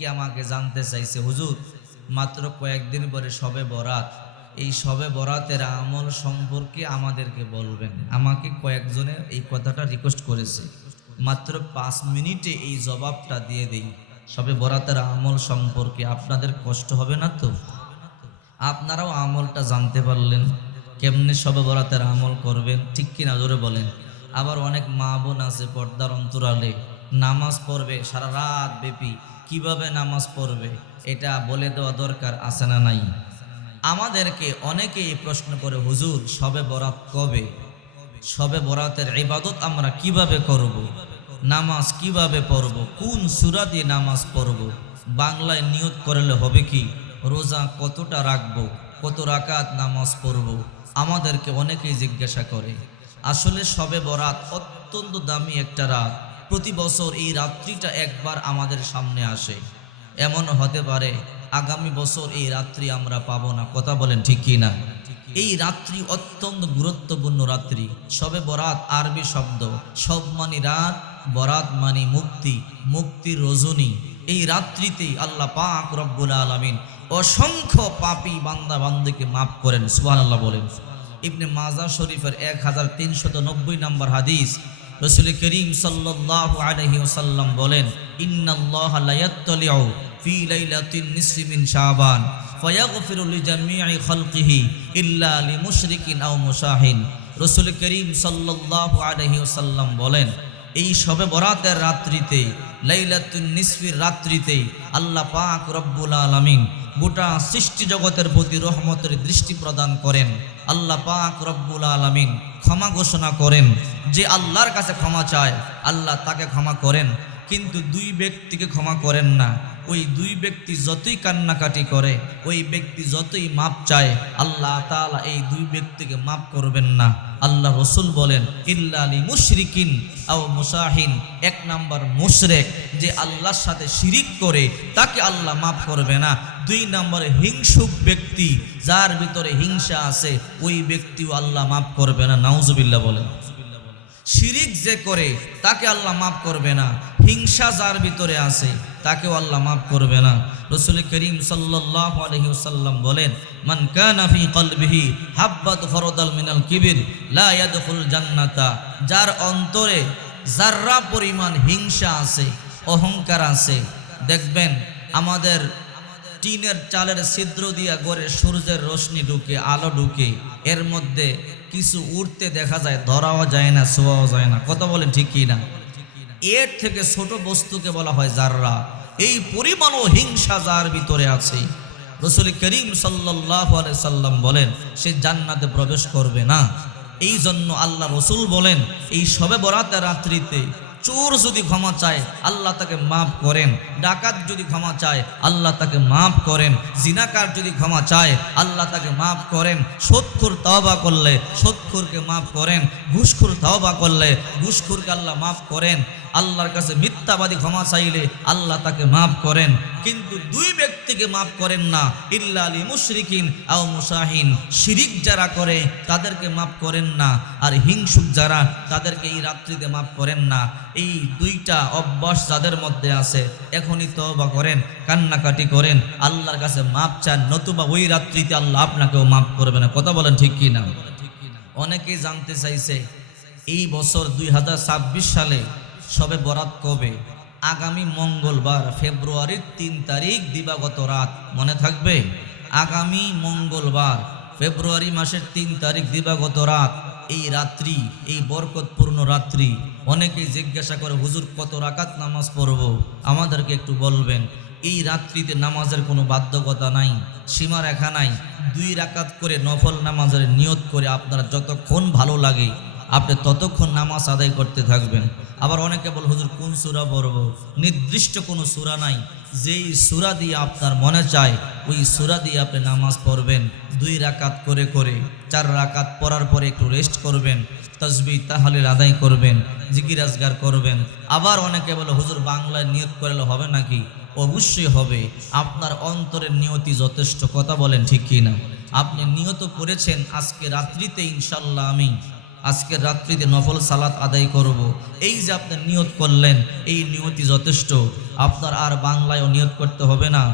কি আমাকে জানতে চাইছে, হুজুর মাত্র কয়েকদিন পরে শবে বরাত, এই শবে বরাতের আমল সম্পর্কে আমাদেরকে বলবেন। আমাকে কয়েকজনে এই কথাটা রিকোয়েস্ট করেছে, মাত্র 5 মিনিটে এই জবাবটা দিয়ে দেই। শবে বরাতের আমল সম্পর্কে আপনাদের কষ্ট হবে না তো? আপনারাও আমলটা জানতে পারলেন, কেমনে শবে বরাতের আমল করবেন, ঠিক কিনা জোরে বলেন। আবার অনেক মা বোন আছে পর্দার অন্তরালে নামাজ পড়বে সারা রাত ব্যাপী, কিভাবে নামাজ পড়বে এটা বলে দেওয়া দরকার আছে না নাই? আমাদেরকে অনেকেই প্রশ্ন করে, হুজুর শবে বরাত কবে? শবে বরাতের ইবাদত আমরা কিভাবে করব? নামাজ কিভাবে পড়ব? কোন সূরা দিয়ে নামাজ পড়ব? বাংলায় নিয়ত করলে হবে কি? রোজা কতটা রাখবো? কত রাকাত নামাজ পড়ব? আমাদেরকে অনেকেই জিজ্ঞাসা করে। আসলে শবে বরাত অত্যন্ত দামি একটা রাত। প্রতি বছর এই রাত্রিটা একবার আমাদের সামনে আসে। এমন হতে পারে আগামী বছর এই রাত্রি আমরা পাবো না। কথা বলেন ঠিক কি না? এই রাত্রি অত্যন্ত গুরুত্বপূর্ণ রাত্রি। শবে বরাত আরবি শব্দ, শব মানে রাত, বরাত মানে মুক্তি, মুক্তির রজনী। এই রাত্রিতেই আল্লাহ পাক রব্বুল আলামিন অসংখ্য পাপী বান্দা বান্দিকে মাফ করেন। সুবহানাল্লাহ বলেন। ইবনে মাজাহ শরীফের 1390 নম্বর হাদিস, রাসূল করিম সাল্লাল্লাহু আলাইহি ওয়াসাল্লাম বলেন, ইন্নাল্লাহা লা ইয়াত্তালিউ ফি লাইলাতিন নিসফি মিন শাবান ফায়াগফিরু লিজামিই খালকিহি ইল্লা লিমুশরিকিন আও মুশাহিন। রাসূল করিম সাল্লাল্লাহু আলাইহি ওয়াসাল্লাম বলেন, এই শবে বরাতের রাত্রিতে, লাইলাতুন নিসফির রাত্রিতে আল্লাহ পাক রব্বুল আলামিন গোটা সৃষ্টি জগতের প্রতি রহমতের দৃষ্টি প্রদান করেন। আল্লাহ পাক রব্বুল আলামিন ক্ষমা ঘোষণা করেন। যে আল্লাহর কাছে ক্ষমা চায় আল্লাহ তাকে ক্ষমা করেন, কিন্তু দুই ব্যক্তিকে ক্ষমা করেন না। ওই দুই ব্যক্তি যতই কান্নাকাটি করে, ওই ব্যক্তি যতই মাপ চায়, আল্লাহ তাআলা এই দুই ব্যক্তিকে মাফ করবেন না। আল্লাহ রসুল বলেন, ইল্লা লিমুশরিকিন আও মুশাহিন। 1 নাম্বার মুশরিক, যে আল্লাহর সাথে শিরিক করে, তাকে আল্লাহ মাফ করবে না। 2 নম্বরে হিংসুক ব্যক্তি, যার ভিতরে হিংসা আছে, ওই ব্যক্তিও আল্লাহ মাফ করবে না। নাউজুবিল্লাহ বলেন। শিরিক যে করে তাকে আল্লাহ মাফ করবে না, হিংসা যার ভিতরে আছে তাকেও আল্লাহ মাফ করবে না। রাসূল করিম সাল্লাল্লাহু আলাইহি ওয়াসাল্লাম বলেন, মান কানা ফি কলবিহি হাব্বাত ফারদাল মিনাল কিবির লা ইয়াদখুল জান্নাতা। যার অন্তরে যাররা পরিমাণ হিংসা আছে, অহংকার আছে, দেখবেন আমাদের টিনের চালের ছিদ্র দিয়া গড়ে সূর্যের রশ্মি ঢুকে, আলো ঢুকে, এর মধ্যে কিছু উঠতে দেখা যায়, ধরাও যায় না, ছোঁয়াও যায় না। কথা বলেন ঠিক কি না? এর থেকে ছোট বস্তুকে বলা হয় জাররা। এই পরিমাণও হিংসা যার ভিতরে আছে, রাসূল করিম সাল্লাল্লাহু আলাইহি সাল্লাম বলেন, সে জান্নাতে প্রবেশ করবে না। এই জন্য আল্লাহ রসুল বলেন, এই শবে বরাতের রাত্রিতে চোর যদি ক্ষমা চায় আল্লাহ তাকে মাফ করেন, ডাকাত যদি ক্ষমা চায় আল্লাহ তাকে মাফ করেন, জিনাকার যদি ক্ষমা চায় আল্লাহ তাকে মাফ করেন, সুদখোর তওবা করলে সুদখোরকে মাফ করেন, ঘুষখোর তওবা করলে ঘুষখোরকে আল্লাহ মাফ করেন, আল্লাহর কাছে মিথ্যাবাদী ক্ষমা চাইলে আল্লাহ তাকে মাফ করেন। কিন্তু দুই ব্যক্তিকে মাফ করেন না, ইল্লা লিমুশরিকিন আও মুশাহিন। শিরিক যারা করে তাদেরকে মাফ করেন না, আর হিংসুক যারা তাদেরকে এই রাত্রিতে মাফ করেন না। এই দুইটা অভ্যাস যাদের মধ্যে আছে, এখনই তওবা করেন, কান্নাকাটি করেন, আল্লাহর কাছে মাফ চান, নতুবা ওই রাত্রিতে আল্লাহ আপনাকেও মাফ করবে না। কথা বলেন ঠিক কি না? অনেকেই জানতে চাইছে এই বছর 2026 সালে শবে বরাত কবে? আগামী মঙ্গলবার ফেব্রুয়ারির 3 তারিখ দিবাগত রাত, মনে থাকবে? আগামী মঙ্গলবার ফেব্রুয়ারি মাসের 3 তারিখ দিবাগত রাত, এই রাত্রি, এই বরকতপূর্ণ রাত্রি। অনেকেই জিজ্ঞাসা করে, হুজুর কত রাকাত নামাজ পড়ব? আমাদেরকে একটু বলবেন। এই রাত্রিতে নামাজের কোনো বাধ্যকতা নাই, সীমারেখা নাই। 2 রাকাত করে নফল নামাজের নিয়ত করে আপনারা যতক্ষণ ভালো লাগে আপনি ততক্ষণ নামাজ আদায় করতে থাকবেন। আবার অনেকে বল, হুজুর কোন সূরা পড়ব? নির্দিষ্ট কোনো সূরা নাই, যেই সূরা দিয়ে আপনার মনে চায় ওই সূরা দিয়ে আপনি নামাজ পড়বেন। 2 রাকাত করে করে 4 রাকাত পড়ার পরে একটু রেস্ট করবেন, তাসবিহ তাহলিল আদায় করবেন, জিকির আজগার করবেন। আবার অনেকে বলে, হুজুর বাংলায় নিয়ত করলে হবে নাকি? অবশ্যই হবে, আপনার অন্তরের নিয়তি যথেষ্ট। কথা বলেন ঠিক কি না? আপনি নিয়ত করেছেন আজকে রাত্রিতে ইনশাল্লাহ আমি আজকের রাত্রিতে নফল সালাত আদায় করব। এই যে আপনি নিয়ত করলেন, এই নিয়তই যথেষ্ট। আপনার আর বাংলায়ও নিয়ত করতে হবে না,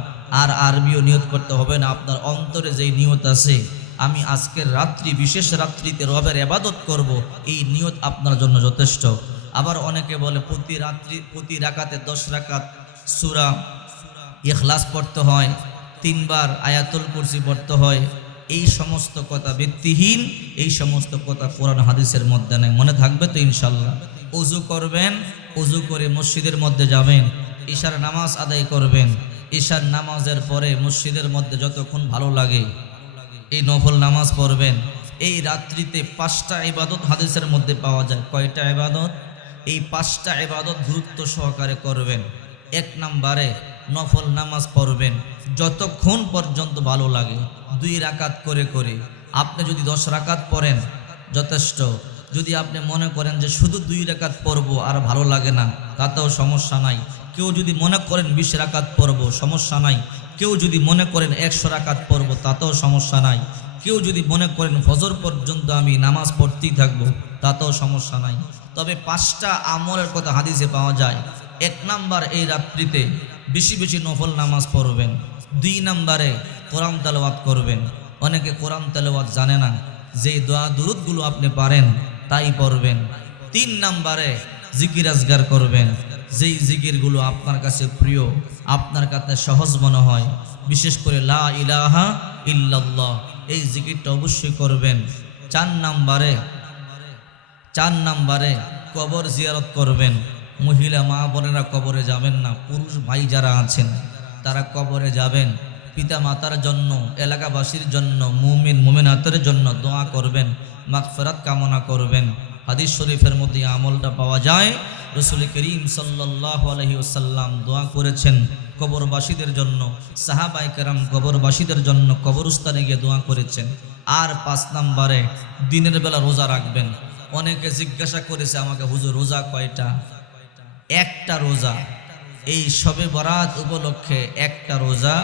আর আরবিও নিয়ত করতে হবে না। আপনার অন্তরে যেই নিয়ত আছে, আমি আজকের রাত্রি, বিশেষ রাত্রিতে রবের ইবাদত করব, এই নিয়ত আপনার জন্য যথেষ্ট। আবার অনেকে বলে প্রতি রাকাতে 10 রাকাত সূরা ইখলাস পড়তে হয়, 3 বার আয়াতুল কুরসি পড়তে হয়। এই সমস্ত কথা ভিত্তিহীন, এই সমস্ত কথা কোরআন হাদিসের মধ্যে নেই। মনে থাকবে তো ইনশাল্লাহ। ওযু করবেন, ওযু করে মসজিদের মধ্যে যাবেন, ঈশার নামাজ আদায় করবেন। ঈশার নামাজের পরে মসজিদের মধ্যে যতক্ষণ ভালো লাগে এই নফল নামাজ পড়বেন। এই রাত্রিতে 5টা ইবাদত হাদিসের মধ্যে পাওয়া যায়। কয়টা ইবাদত? এই 5টা ইবাদত গুরুত্ব সহকারে করবেন। 1 নম্বরে নফল নামাজ পড়বেন যতক্ষণ পর্যন্ত ভালো লাগে, 2 রাকাত করে করে। আপনি যদি 10 রাকাত পড়েন যথেষ্ট। যদি আপনি মনে করেন যে শুধু 2 রাকাত পড়বো আর ভালো লাগে না, তাতেও সমস্যা নাই। কেউ যদি মনে করেন 20 রাকাত পড়বো, সমস্যা নাই। কেউ যদি মনে করেন 100 রাকাত পড়বো, তাতেও সমস্যা নাই। কেউ যদি মনে করেন ফজর পর্যন্ত আমি নামাজ পড়তেই থাকবো, তাতেও সমস্যা নাই। তবে 5টা আমলের কথা হাদিসে পাওয়া যায়। 1 নাম্বার, এই রাত্রিতে বেশি বেশি নফল নামাজ পড়বেন। 2 নাম্বারে কোরআন তেলাওয়াত করবেন। অনেকে কোরআন তেলাওয়াত জানে না, যেই দোয়া দুরুদগুলো আপনি পারেন তাই পড়বেন। 3 নাম্বারে জিকির আজগার করবেন, যেই জিকিরগুলো আপনার কাছে প্রিয়, আপনার কাছে সহজ মনে হয়। বিশেষ করে লা ইলাহা ইল্লাল্লাহ, এই জিকিরটা অবশ্যই করবেন। 4 নাম্বারে কবর জিয়ারত করবেন। মহিলা মা বোনেরা কবরে যাবেন না, পুরুষ ভাই যারা আছেন তারা কবরে যাবেন। পিতা মাতার জন্য, এলাকাবাসীর জন্য, মুমিন মুমিনাতের জন্য দোয়া করবেন, মাগফিরাত কামনা করবেন। হাদিস শরীফের মধ্যে আমলটা পাওয়া যায়। রাসূল করিম সাল্লাল্লাহু আলাইহি ওয়াসাল্লাম দোয়া করেছেন কবরবাসীদের জন্য। সাহাবায়ে কেরাম কবরবাসীদের জন্য কবরস্থানে গিয়ে দোয়া করেছেন। আর 5 নম্বরে দিনের বেলা রোজা রাখবেন। অনেকে জিজ্ঞাসা করেছে আমাকে, হুজুর রোজা কয়টা? 1টা রোজা। এই শবে বরাত উপলক্ষে 1টা রোজা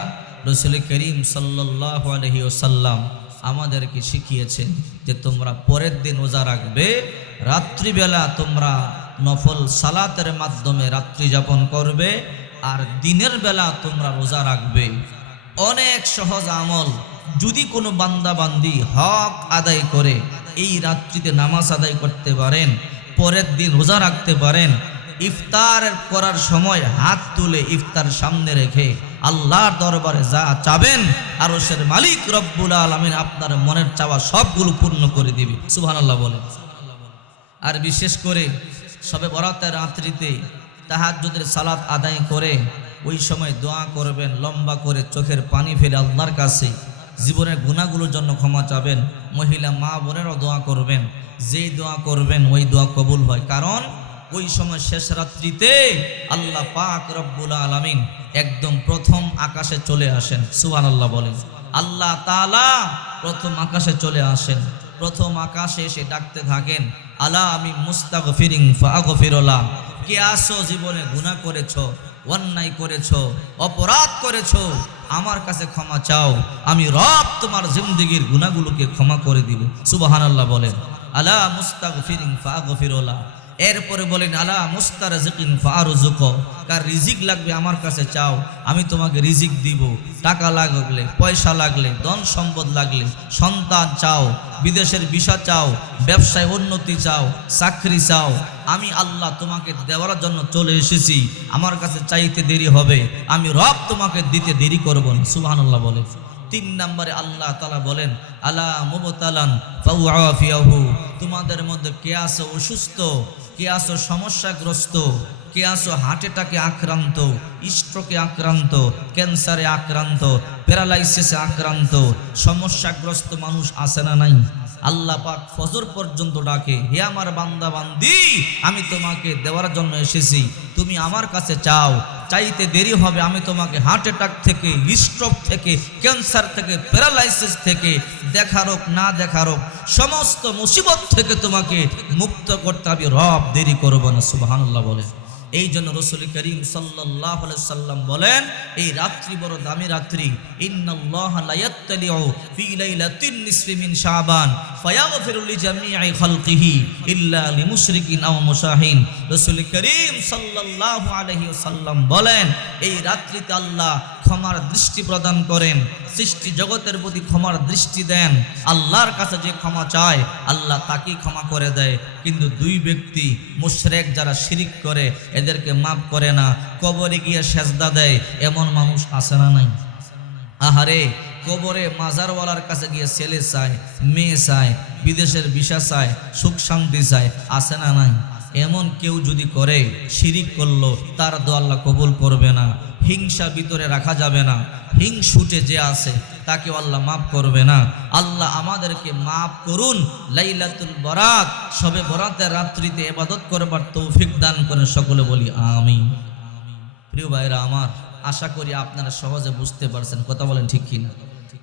রাসূল করিম সাল্লাল্লাহু আলাইহি ওয়াসাল্লাম আমাদেরকে শিখিয়েছেন যে তোমরা পরের দিন রোজা রাখবে, রাত্রিবেলা তোমরা নফল সালাতের মাধ্যমে রাত্রি যাপন করবে, আর দিনের বেলা তোমরা রোজা রাখবে। অনেক সহজ আমল। যদি কোনো বান্দা বান্দি হক আদায় করে এই রাত্রিতে নামাজ আদায় করতে পারেন, পরের দিন রোজা রাখতে পারেন, ইফতার করার সময় হাত তুলে ইফতার সামনে রেখে আল্লাহর দরবারে যা চাবেন, আরশের মালিক রব্বুল আলামিন আপনার মনের চাওয়া সবগুলো পূর্ণ করে দিবে। সুবহানাল্লাহ বলেন। আর বিশেষ করে শবে বরাতের রাত্রিতে তাহাজ্জুদের সালাত আদায় করে ওই সময় দোয়া করবেন, লম্বা করে চোখের পানি ফেলে আল্লাহর কাছে জীবনের গুনাহগুলোর জন্য ক্ষমা চাবেন। মহিলা মা বোনেরও দোয়া করবেন। যেই দোয়া করবেন ওই দোয়া কবুল হয়, কারণ ওই সময় শেষ রাত্রিতে আল্লাহ পাক রব্বুল আলামিন একদম প্রথম আকাশে চলে আসেন। সুবহানাল্লাহ বলেন। আল্লাহ তাআলা প্রথম আকাশে চলে আসেন। প্রথম আকাশে এসে ডাকতে থাকেন, আলা আমি মুস্তাগফিরিন ফাগফিরুল্লাহ। কে আসো জীবনে গুনাহ করেছো, অন্যায় করেছো, অপরাধ করেছো, আমার কাছে ক্ষমা চাও, আমি রব তোমার জিন্দেগীর গুনাহগুলোকে ক্ষমা করে দিব। সুবহানাল্লাহ বলেন। আলা মুস্তাগফিরিন ফাগফিরুল্লাহ। এরপরে বলেন আলা মুস্তারজিকিন ফারযুক। কার রিজিক লাগবে আমার কাছে চাও, আমি তোমাকে রিজিক দিব। টাকা লাগলে, পয়সা লাগলে, ধন সম্পদ লাগলে, সন্তান চাও, বিদেশের ভিসা চাও, ব্যবসায় উন্নতি চাও, চাকরি চাও, আমি আল্লাহ তোমাকে দেওয়ার জন্য চলে এসেছি। আমার কাছে চাইতে দেরি হবে, আমি রব তোমাকে দিতে দেরি করব না। সুবহানাল্লাহ বলে। 3 নম্বরে আল্লাহ তাআলা বলেন আলা মুবতালান ফাউআফিয়াহু। তোমাদের মধ্যে কে আছো অসুস্থ, কে আছো সমস্যাগ্রস্ত, কে আছো হার্ট অ্যাটাকে আক্রান্ত, স্ট্রোকে আক্রান্ত, ক্যান্সারে আক্রান্ত, প্যারালাইসিসে আক্রান্ত, সমস্যাগ্রস্ত মানুষ আছে না নাই? আল্লাহ পাক ফজর পর্যন্ত ডাকে, হে আমার বান্দা বান্দি, আমি তোমাকে দেওয়ার জন্য এসেছি, তুমি আমার কাছে চাও। চাইতে দেরি হবে, আমি তোমাকে হার্ট অ্যাটাক থেকে, স্ট্রোক থেকে, ক্যান্সার থেকে, প্যারালাইসিস থেকে, দেখা রোগ না দেখা রোগ, সমস্ত মুসিবত থেকে তোমাকে মুক্ত করতে হবে। রব দেরি করব না। সুবহানাল্লাহ বলে। এই জন্য রাসূল করিম সাল্লাল্লাহু আলাইহি সাল্লাম বলেন, এই রাত্রি বড় দামি রাত্রি। ইন্নাল্লাহা লা ইয়াত্তালিউ ফি লাইলাতিন নিসফি মিন শাবান ফায়াগফিরু লিজামিই খালকিহি ইল্লা লিমুশরিকিন আও মুশাহিন। রাসূল করিম সাল্লাল্লাহু আলাইহি ওয়াসাল্লাম বলেন, এই রাত্রিতে আল্লাহ ক্ষমার দৃষ্টি প্রদান করেন, সৃষ্টি জগতের প্রতি ক্ষমার দৃষ্টি দেন। আল্লাহর কাছে যে ক্ষমা চায় আল্লাহ তাকেই ক্ষমা করে দেয়। কিন্তু দুই ব্যক্তি মুশরিক যারা শিরিক করে এদেরকে মাফ করে না, কবরে গিয়ে সেজদা দেয়, এমন মানুষ আছে না নাই? আহারে, কবরে মাজারওয়ালার কাছে গিয়ে ছেলে চায়, মেয়ে চায়, বিদেশের ভিসা চায়, সুখ শান্তি চায়, আছে না নাই? এমন কেউ যদি করে, শিরিক করলো, তার দোয়া আল্লাহ কবুল করবে না। হিংসা ভিতরে রাখা যাবে না, হিংসুটে যে আছে তাকে আল্লাহ মাফ করবে না। আল্লাহ আমাদেরকে মাফ করুন। লাইলাতুল বরাত, শবে বরাতের রাত্রিতে ইবাদত করবার তৌফিক দান করেন, সকলে বলি আমিন। প্রিয় ভাইরা আমার, আশা করি আপনারা সহজে বুঝতে পারছেন, কথা বলেন ঠিক কিনা?